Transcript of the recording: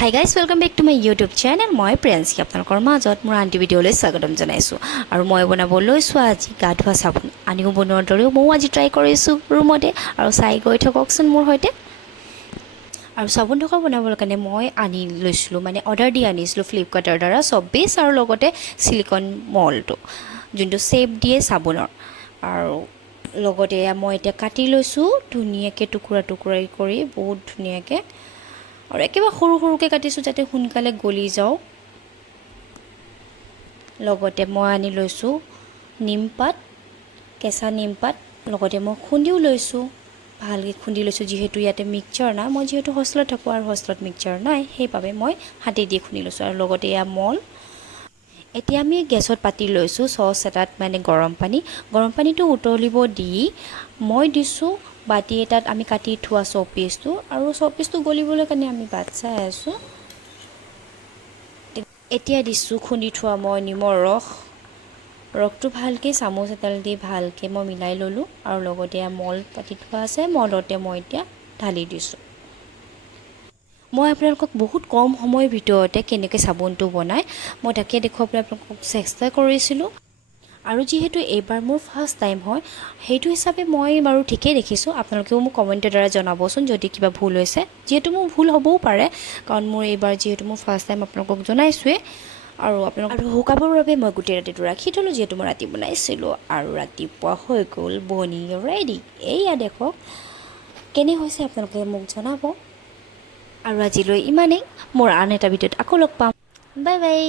High guys welcome back to my YouTube channel. মই প্ৰিয়াংশী আপোনালোকৰ মাজত মোৰ আনটি ভিডিঅ'লৈ স্বাগতম জনাইছোঁ। আৰু মই বনাব লৈছোঁ আজি গা ধোৱা চাবোন। আনিও বনোৱাৰ দৰেও ময়ো আজি ট্ৰাই কৰিছোঁ ৰুমতে, আৰু চাই গৈ থাককচোন মোৰ সৈতে। আৰু চাবোন থকা বনাবৰ কাৰণে মই আনি লৈছিলোঁ, মানে অৰ্ডাৰ দি আনিছিলোঁ ফ্লিপকাৰ্টৰ দ্বাৰা বেছ আৰু লগতে চিলিকন মলটো, যোনটো শ্বেপ দিয়ে চাবোনৰ। আৰু লগতে মই এতিয়া কাটি লৈছোঁ ধুনীয়াকৈ টুকুৰা কৰি, বহুত ধুনীয়াকৈ। আৰু একেবাৰে সৰু সৰুকৈ কাটিছোঁ যাতে সোনকালে গলি যাওক। লগতে মই আনি লৈছোঁ নিমপাত, কেঁচা নিমপাত। লগতে মই খুন্দিও লৈছোঁ, ভালকৈ খুন্দি লৈছোঁ। যিহেতু ইয়াতে মিক্সাৰ নাই, মই যিহেতু হোষ্টেলত থাকোঁ আৰু হোষ্টেলত মিক্সাৰ নাই, সেইবাবে মই হাতে দি খুন্দি লৈছোঁ। আৰু লগতে এয়া মল। এতিয়া আমি গেছত পাতি লৈছোঁ চচ এটাত, মানে গৰম পানীটো উতলিব দি মই দিছোঁ বাতি এটাত আমি কাটি থোৱা চপিচটো। আৰু চপিচটো গলিবলৈ কাৰণে আমি বাট চাই আছোঁ। এতিয়া দিছোঁ খুন্দি থোৱা মই নিমৰ ৰসটো ভালকৈ চামুচ এডাল দি ভালকৈ মই মিলাই ল'লোঁ। আৰু লগতে মল পাতি থোৱা আছে, মলতে মই এতিয়া ঢালি দিছোঁ। মই আপোনালোকক বহুত কম সময়ৰ ভিতৰতে কেনেকৈ চাবোনটো বনাই মই তাকে দেখুৱাবলৈ আপোনালোকক চেষ্টা কৰিছিলোঁ। আৰু যিহেতু এইবাৰ মোৰ ফাৰ্ষ্ট টাইম হয়, সেইটো হিচাপে মই বাৰু ঠিকেই দেখিছোঁ। আপোনালোকেও মোক কমেণ্টৰ দ্বাৰা জনাবচোন যদি কিবা ভুল হৈছে। যিহেতু মোৰ ভুল হ'বও পাৰে, কাৰণ মোৰ এইবাৰ যিহেতু মোৰ ফাৰ্ষ্ট টাইম আপোনালোকক জনাইছোঁৱেই। আৰু শুকাবৰ বাবে মই গোটেই ৰাতিটো ৰাখি থ'লোঁ, যিহেতু মই ৰাতি বনাইছিলোঁ। আৰু ৰাতিপুৱা হৈ গ'ল বনি ৰেডি। এইয়া দেখক কেনে হৈছে, আপোনালোকে মোক জনাব। আৰু আজিলৈ ইমানেই। মোৰ আন এটা ভিডিঅ'ত আকৌ লগ পাম। Bye bye.